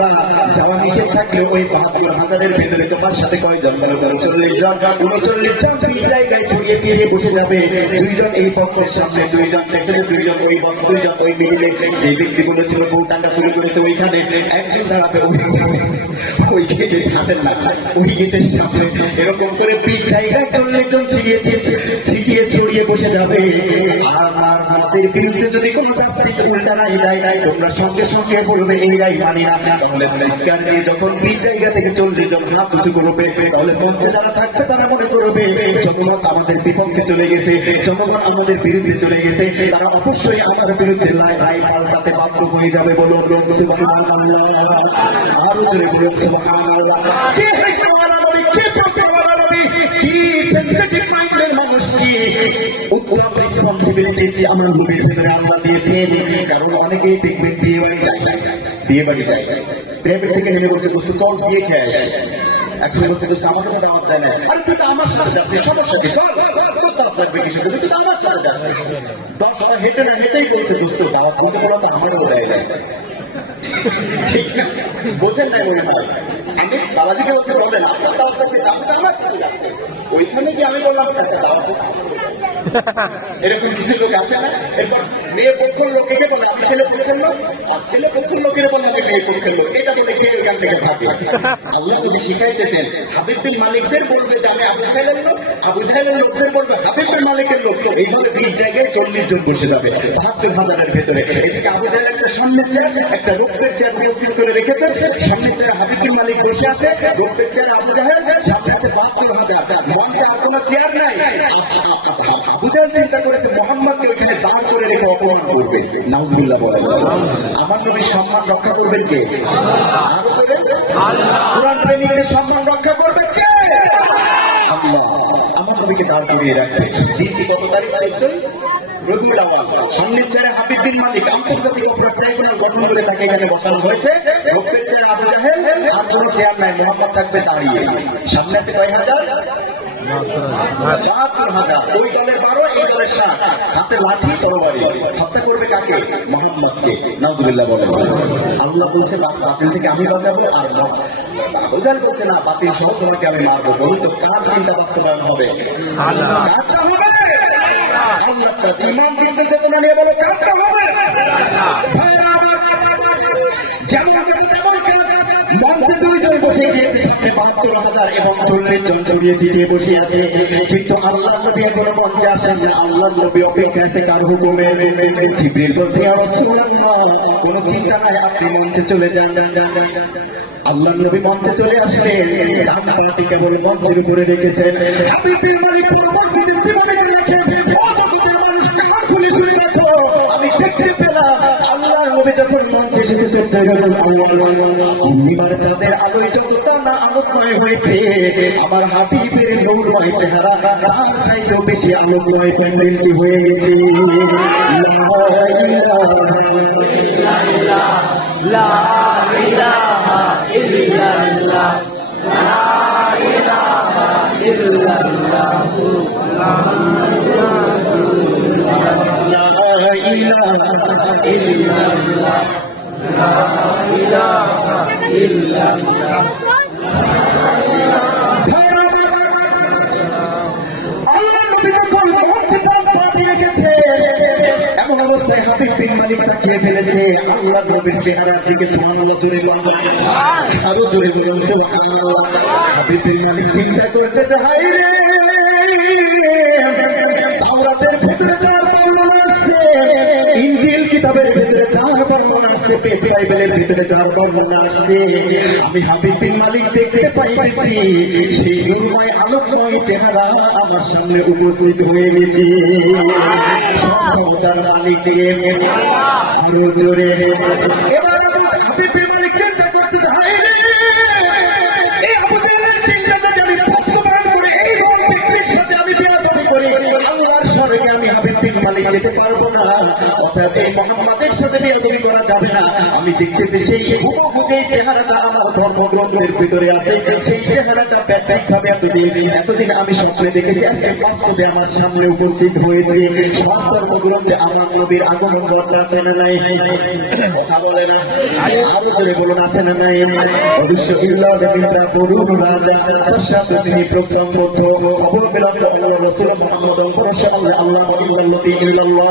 তোমরা যাওয়া নিষেধ থাকলে ওই বাহাত্তর হাজারের ভেতরে তোমার সাথে কয়জন গেল উনচল্লিশ জন। উনচল্লিশ জন। দুই জায়গায় ছড়িয়ে ছিঁড়ে বসে যাবে। দুইজন এই বক্সের সামনে দুইজন পেছনে দুইজন ওই বক্স দুইজন ওই মিডিলে। যে ব্যক্তি বলেছিল বউ টাকা শুরু করেছে ওইখানে। একজন দাঁড়াবে ওই ওই গেটের সামনে না ওই গেটের সামনে। এরকম করে পিঠ জায়গায় চল্লিশ জন ছিড়িয়েছে ছিটিয়ে ছড়িয়ে বসে যাবে। আর আমাদের বিরুদ্ধে যদি কোনো নাই তোমরা সঙ্গে সঙ্গে বলবে, এই রাই মানি না যখন জায়গা থেকে চল্লিশ জন হাত উঁচু করবে, তাহলে মঞ্চে যারা থাকবে তারা মনে করবে আমাদের বিপক্ষে চলে গেছে যমুনাথ আমাদের বিরুদ্ধে চলে গেছে, তারা অবশ্যই আমার বিরুদ্ধে লাই রাই পাল্টাতে বাধ্য হয়ে যাবে বলো আরও জোরে উত্তম রেসপন্সিবিলিটিস আমার রুমের ভেতরে আল্লাহ দিয়েছেন কারণ অনেকেই দেখবেন বিয়ে বাড়ি যায় বিয়ে বাড়ি যায়। প্রেমের থেকে নেমে বলছে, দোস্ত, চল বিয়ে খেয়ে আসি। এখন বলছে, দোস্ত আমাকে তো দাওয়াত দেয় না। আরে, তুই তো আমার সাথে যাচ্ছিস, সমস্যা কি? চল আমার সাথে যাচ্ছিস। দশ টাকা হেঁটে তো আমারও দেয় ঠিক না? বোঝেন না ওই ভাই আমি তো আমার সাথে যাচ্ছি ওইখানে কি আমি বললাম দাওয়াত দাও। এরকম কিছু লোক আছে না? এরপর মেয়ে পক্ষের লোকেকে বলে আমি ছেলে পক্ষের লোক? আর ছেলে পক্ষের লোকের বলে আমি মেয়ে পক্ষের লোক? এটা বলে কে এখান থেকে ভাবে আল্লাহ যদি শিখাইতেছেন হাবিব বিন মালিকদের বলবে যে আমি আবু জাহেলের লোক, আবু জাহেলের লোকদের বলবে হাবিব বিন মালিকের লোক। তো এইভাবে বিশ জায়গায় চল্লিশ জন বসে যাবে, বাহাত্তর হাজারের ভেতরে। এদিকে আবু সামনের চেয়ার একটা রোপের চেয়ার প্রস্তুত করে রেখেছে সামনের চেয়ার হাবিব বিন মালিক বসে আছে রোপের চেয়ার আবু জাহেল, সামনে আছে বাহাত্তর হাজার। মঞ্চে আর কোনো চেয়ার নাই। বুঝার চিন্তা করেছে, মোহাম্মদকে ওইখানে দাঁড় করে রেখে অপমান করবে নাউজুল্লাহ বলে আমার নবীর সম্মান রক্ষা করবেন কে? আরও করে কোরআন প্রেমিকদের সম্মান রক্ষা করবে কে? আল্লাহ। আমার নবীকে দাঁড় করিয়ে রাখবে দিন কি কত তারিখ? রবিউল আওয়াল সামনের চেয়ারে হাবিব বিন মালিক আন্তর্জাতিক অপরাধ ট্রাইব্যুনাল গঠন করে তাকে এখানে বসানো হয়েছে। রক্তের চেয়ারে আবু জাহেল আর কোনো চেয়ার নাই মোহাম্মদ থাকবে দাঁড়িয়ে। সামনে আছে কয় হাজার? বাহাত্তর হাজার। ওই দলের বারো এই দলের সাত। হাতে লাঠি তরবারি। হত্যা করবে কাকে? মোহাম্মদকে। নাজুবিল্লাহ বলে আল্লাহ বলছে বাতিল থেকে আমি বাঁচাবো আর ওজাল বলছে না বাতিল সহ তোমাকে আমি মারবো। বলি তো কার চিন্তা বাস্তবায়ন হবে? ইমাম কিন্তু চেতনা নিয়ে বলে হবে আল্লাহ নবী মঞ্চে অপেক্ষা আছে কার হুকুমে জিবরিল বলছে "ইয়া কোন চিন্তা নাই আপনি মঞ্চে চলে যান। আল্লাহ নবী মঞ্চে চলে আসলেন কেবল মঞ্চের উপরে রেখেছেন। আমি দেখতে পেলাম আল্লাহ নবী যখন মঞ্চে এসেছে পূর্ণিমার চাঁদের আলোয় যতটা না আলোকময় হয়েছে আমার হাবিবের নৌরময় চেহারা তার চাইতেও إلا الله لا إله إلا الله আল্লাহ নবী যখন মঞ্চে তার পাটি রেখেছে, এমন অবস্থায় হাবিব বিন মালিক তাকিয়ে ফেলেছে আল্লাহ নবীর চেহারার দিকে সুবহানাল্লাহ জোরে বলুন। আরো জোরে বলুন সুবহানাল্লাহ। হাবিব বিন মালিক চিন্তা করতেছে হাই রে তাওরাতের ভেতরে কিতাবের ভেতরে চার বর্ণনা পেট, বাইবেলের ভিতরে চার বর্ণনা আছে আমি হাবিব বিন মালিক দেখতে পাইতেছি, সেই নূরময় আলোকময় চেহারা আমার সামনে উপস্থিত হয়ে গেছে। সভ্যতার মালিকে আমি হাবিব বিন মালিক যেতে পারব না অর্থাৎ সাথে আমি দেখতেছি সেই চেহারাটা আমার ধর্মগ্রন্থের ভিতরে আছে। সেই চেহারাটা ব্যতিক ভাবে এতদিন আমি স্বপ্নে দেখেছি আজকে আমার সামনে উপস্থিত হয়েছে। সব ধর্মগ্রন্থে আমার নবীর আগমন ঘটনা আছে না নাই? কথা রাজা প্রস্তাববদ্ধ অববিলম্ব আল্লাহ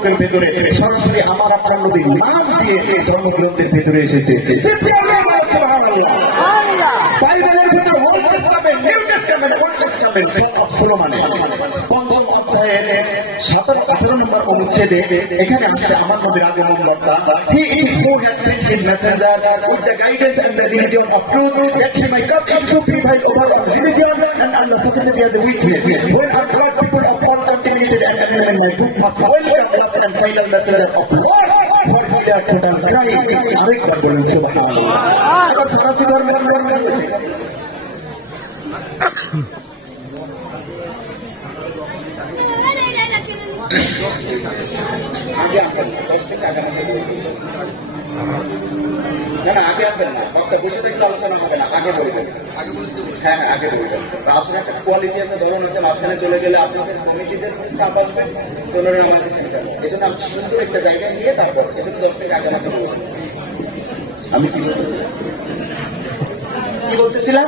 শ্লোকের ভেতরে সরাসরি আমার আপনার নবীর নাম দিয়ে এই ধর্মগ্রন্থের ভেতরে এসেছে। বাইবেলের ভেতরে old testament new testament old testament সব সুলমানে। পঞ্চম অধ্যায়ের সাতারো আঠারো নম্বর অনুচ্ছেদে এখানে আসছে আমার নবীর আগমন বার্তা he is who has sent his messenger with the guidance and religion of truth that he may come in to over religion and আল্লাহ আরেকবার বলুন সুবহানাল্লাহ এবার ফরাসি ধর্মের ধর্মের আগে আসবেন না, আগে আসবেন। না বক্তা বসে দেখলে আলোচনা হবে না আগে বলবেন হ্যাঁ আগে বলবেন আসলে একটা কোয়ালিটি আছে ধরুন হচ্ছে মাঝখানে চলে গেলে আপনাদের কমিটিদের চাপ আসবে পনেরো সুন্দর একটা জায়গায় নিয়ে তারপর এই দশ মিনিট আগে আমি কি বলতেছিলাম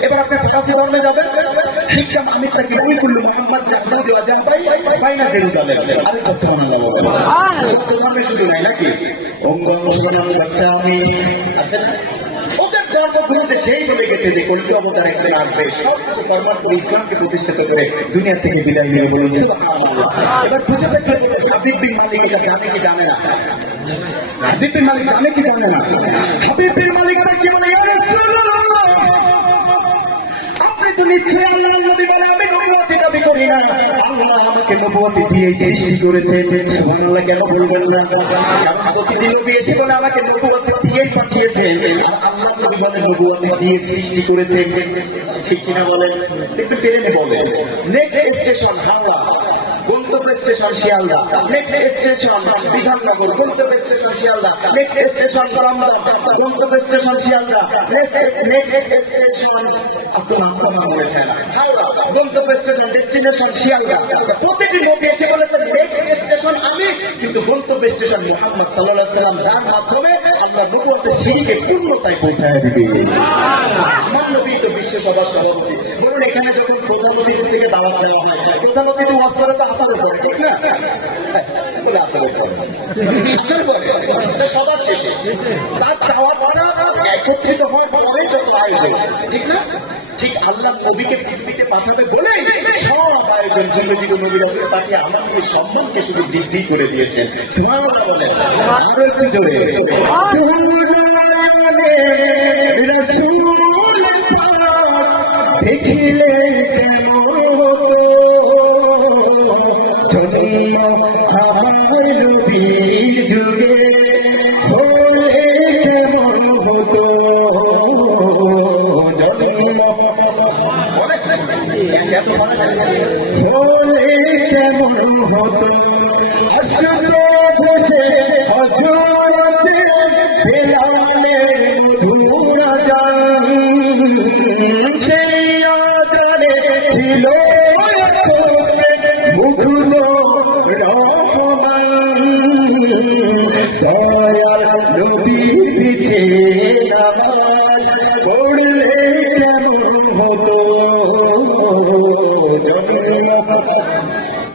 এবার আপনি ফিকাসি ধর্মে যাবেন শিক্ষা আমি তাকে ওই কুল্লু মোহাম্মদ জাহদু দেওয়া যান পাই বাইনা জেরুজালেম। আরেকটা সুবহানাল্লাহ। বলেন ধর্মে শুধু নাই নাকি? অঙ্গ মুসলমান বাচ্চা আমি। আছে না? ওদের হচ্ছে সেই বলে গেছে যে কল্পি অবতার একদিন আসবে সব কর্মার করে ইসলামকে প্রতিষ্ঠিত করে দুনিয়া থেকে বিদায় নিয়ে বলুন এবার খুঁজে দেখলে হাবিব বিন মালিক এটা জানে কি জানে না? হাবিব মালিক জানে কি জানে না? হাবিব মালিক কি বলে আপনি তো নিশ্চয়ই আল্লাহ নবী বলে না। আমাকে নবুয়তি দিয়ে সৃষ্টি করেছে। সুবহানাল্লাহ, কেন বলবেন না? প্রতিদিন নবী এসে বলে আমাকে নবুয়তি দিয়েই পাঠিয়েছে। আল্লাহ নবী বলে নবুয়তি দিয়ে সৃষ্টি করেছে। ঠিক কিনা বলেন? একটু টেনে বলে নেক্সট স্টেশন হাওড়া। গন্তব্য station Sealdah. Next station Bidhannagar. গন্তব্য স্টেশন শিয়ালদা। নেক্সট স্টেশন করমদা গন্তব্য স্টেশন শিয়ালদা। নেক্সট স্টেশন আপনার নাম বলেছেন হাওড়া। কিন্তু গন্তব্য স্টেশন মোহাম্মদ সাল্লাহ সাল্লাম যার মাধ্যমে আল্লাহ নবুয়াতে সিঁড়িকে তো বিশ্ব বলুন, এখানে যখন প্রধান অতিথি থেকে দাওয়াত দেওয়া হয় প্রধানমন্ত্রী ওয়াজ করে আসার পরে ঠিক না হ্যাঁ, বলে আসার পরে আসার পরে এটা সবার হওয়ার পরে যত আয়োজন ঠিক না ঠিক আল্লাহ নবীকে পৃথিবীতে পাঠাবে বলে সব আয়োজন জিন্দগি নবীর আসলে পাঠিয়ে আমাকে সম্মানকে শুধু বৃদ্ধি করে বলেন আরও একটু জোরে রসুল দেখিলে নবীর যুগে হলে কেমন হতো জন্ম হলে কেমন হতো আসলে বসে হজরতে বেলালে মধুরা জান সেই আদারে ছিল